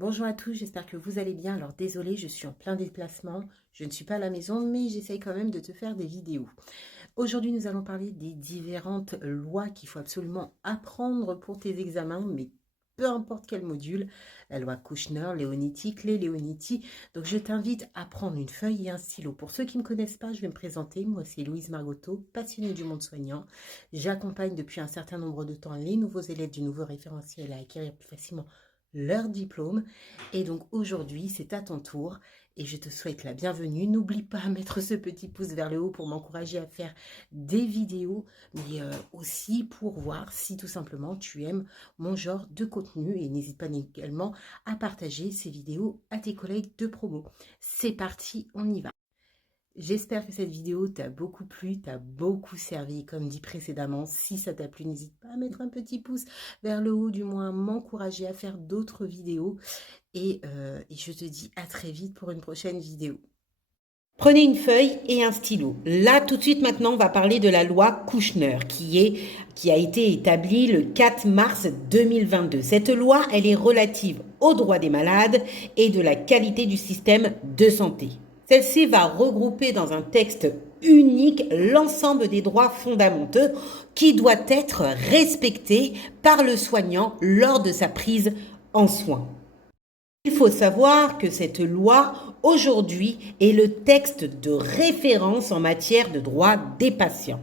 Bonjour à tous, j'espère que vous allez bien. Alors désolée, je suis en plein déplacement, je ne suis pas à la maison, mais j'essaye quand même de te faire des vidéos. Aujourd'hui, nous allons parler des différentes lois qu'il faut absolument apprendre pour tes examens, mais peu importe quel module, la loi Kouchner, Leonetti, Clé Leonetti. Donc je t'invite à prendre une feuille et un stylo. Pour ceux qui ne me connaissent pas, je vais me présenter. Moi, c'est Louise Margotto, passionnée du monde soignant. J'accompagne depuis un certain nombre de temps les nouveaux élèves du nouveau référentiel à acquérir plus facilement leur diplôme. Et donc aujourd'hui, c'est à ton tour et je te souhaite la bienvenue. N'oublie pas de mettre ce petit pouce vers le haut pour m'encourager à faire des vidéos, mais aussi pour voir si tout simplement tu aimes mon genre de contenu. Et n'hésite pas également à partager ces vidéos à tes collègues de promo. C'est parti, on y va. J'espère que cette vidéo t'a beaucoup plu, t'a beaucoup servi. Comme dit précédemment, si ça t'a plu, n'hésite pas à mettre un petit pouce vers le haut, du moins m'encourager à faire d'autres vidéos. Et je te dis à très vite pour une prochaine vidéo. Prenez une feuille et un stylo. Là, tout de suite, maintenant, on va parler de la loi Kouchner qui a été établie le 4 mars 2022. Cette loi, elle est relative aux droits des malades et de la qualité du système de santé. Celle-ci va regrouper dans un texte unique l'ensemble des droits fondamentaux qui doit être respecté par le soignant lors de sa prise en soin. Il faut savoir que cette loi, aujourd'hui, est le texte de référence en matière de droits des patients.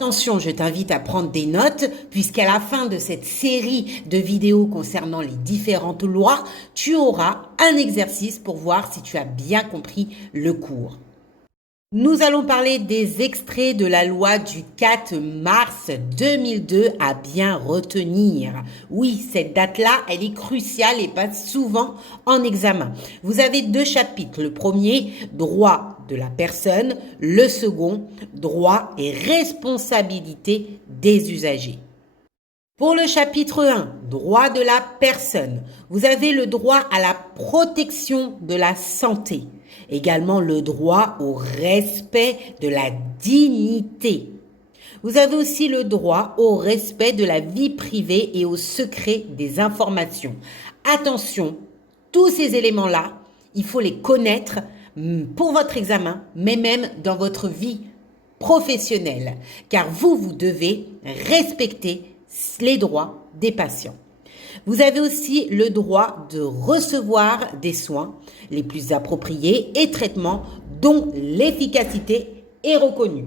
Attention, je t'invite à prendre des notes, puisqu'à la fin de cette série de vidéos concernant les différentes lois, tu auras un exercice pour voir si tu as bien compris le cours. Nous allons parler des extraits de la loi du 4 mars 2002 à bien retenir. Oui, cette date-là, elle est cruciale et passe souvent en examen. Vous avez deux chapitres. Le premier, droit de la personne. Le second, droit et responsabilité des usagers. Pour le chapitre 1, droit de la personne, vous avez le droit à la protection de la santé, également le droit au respect de la dignité. Vous avez aussi le droit au respect de la vie privée et au secret des informations. Attention, tous ces éléments-là, il faut les connaître pour votre examen, mais même dans votre vie professionnelle, car vous devez respecter les droits des patients. Vous avez aussi le droit de recevoir des soins les plus appropriés et traitements dont l'efficacité est reconnue.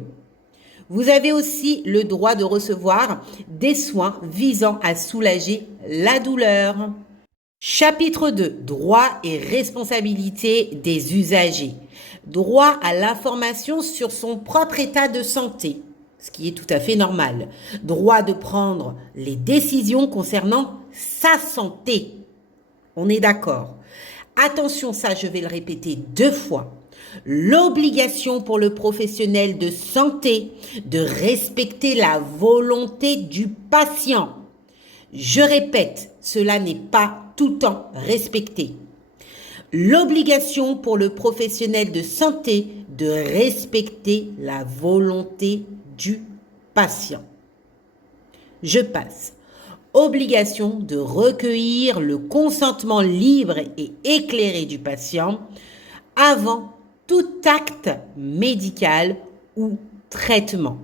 Vous avez aussi le droit de recevoir des soins visant à soulager la douleur. Chapitre 2. Droits et responsabilités des usagers. Droit à l'information sur son propre état de santé, ce qui est tout à fait normal. Droit de prendre les décisions concernant sa santé. On est d'accord. Attention, ça, je vais le répéter 2 fois. L'obligation pour le professionnel de santé de respecter la volonté du patient. Je répète, cela n'est pas tout le temps respecté. L'obligation pour le professionnel de santé de respecter la volonté du patient. Je passe. Obligation de recueillir le consentement libre et éclairé du patient avant tout acte médical ou traitement.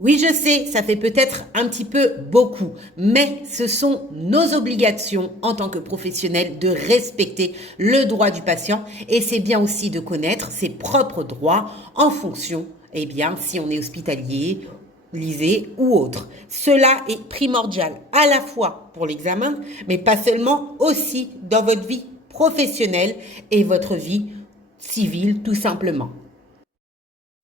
Oui, je sais, ça fait peut-être un petit peu beaucoup, mais ce sont nos obligations en tant que professionnels de respecter le droit du patient et c'est bien aussi de connaître ses propres droits en fonction, si on est hospitalier, lisé ou autre. Cela est primordial à la fois pour l'examen, mais pas seulement, aussi dans votre vie professionnelle et votre vie civile tout simplement.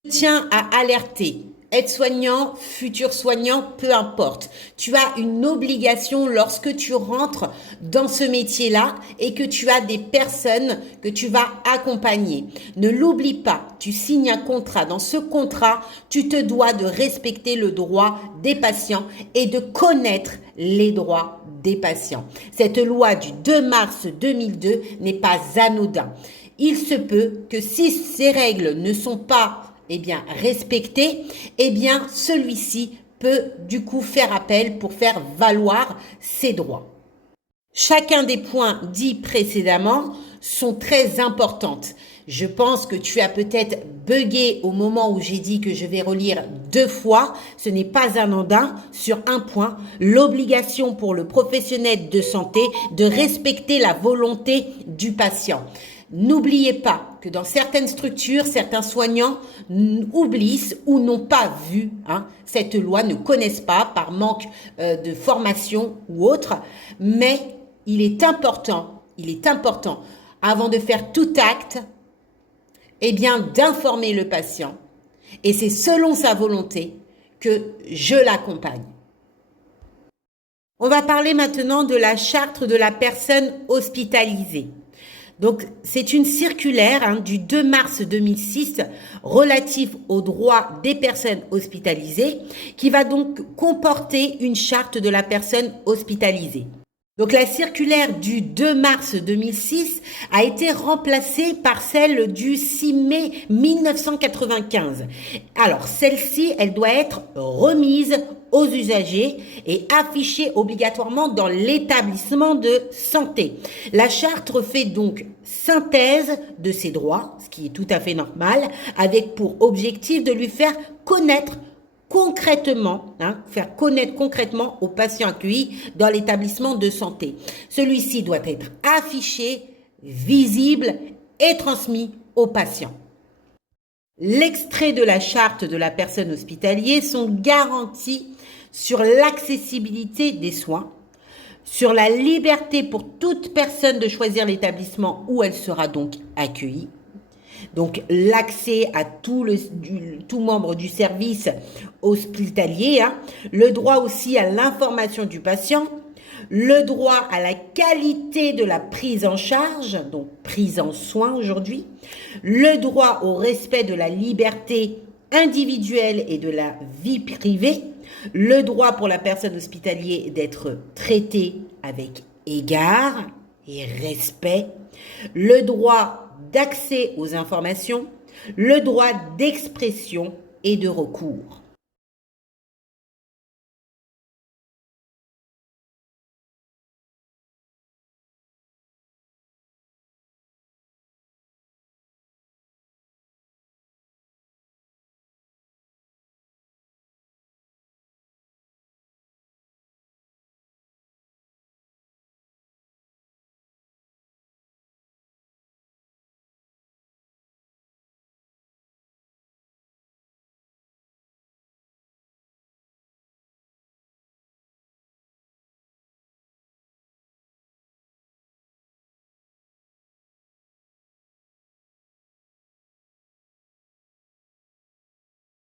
Je tiens à alerter. Aide-soignant, futur soignant, peu importe. Tu as une obligation lorsque tu rentres dans ce métier-là et que tu as des personnes que tu vas accompagner. Ne l'oublie pas, tu signes un contrat. Dans ce contrat, tu te dois de respecter le droit des patients et de connaître les droits des patients. Cette loi du 2 mars 2002 n'est pas anodin. Il se peut que si ces règles ne sont pas respecté, celui-ci peut du coup faire appel pour faire valoir ses droits. Chacun des points dits précédemment sont très importantes. Je pense que tu as peut-être bugué au moment où j'ai dit que je vais relire 2 fois. Ce n'est pas anodin sur un point, l'obligation pour le professionnel de santé de respecter la volonté du patient. N'oubliez pas que dans certaines structures, certains soignants oublient ou n'ont pas vu cette loi, ne connaissent pas par manque de formation ou autre, mais il est important, avant de faire tout acte, eh bien, d'informer le patient. Et c'est selon sa volonté que je l'accompagne. On va parler maintenant de la charte de la personne hospitalisée. Donc, c'est une circulaire du 2 mars 2006 relative aux droits des personnes hospitalisées qui va donc comporter une charte de la personne hospitalisée. Donc la circulaire du 2 mars 2006 a été remplacée par celle du 6 mai 1995. Alors celle-ci, elle doit être remise aux usagers et affichée obligatoirement dans l'établissement de santé. La charte fait donc synthèse de ses droits, ce qui est tout à fait normal, avec pour objectif de lui faire connaître concrètement, faire connaître concrètement aux patients accueillis dans l'établissement de santé. Celui-ci doit être affiché, visible et transmis aux patients. L'extrait de la charte de la personne hospitalière sont garantis sur l'accessibilité des soins, sur la liberté pour toute personne de choisir l'établissement où elle sera donc accueillie, donc l'accès à tout membre du service hospitalier, le droit aussi à l'information du patient, le droit à la qualité de la prise en charge, donc prise en soin aujourd'hui, le droit au respect de la liberté individuelle et de la vie privée, le droit pour la personne hospitalière d'être traitée avec égard et respect, le droit d'accès aux informations, le droit d'expression et de recours.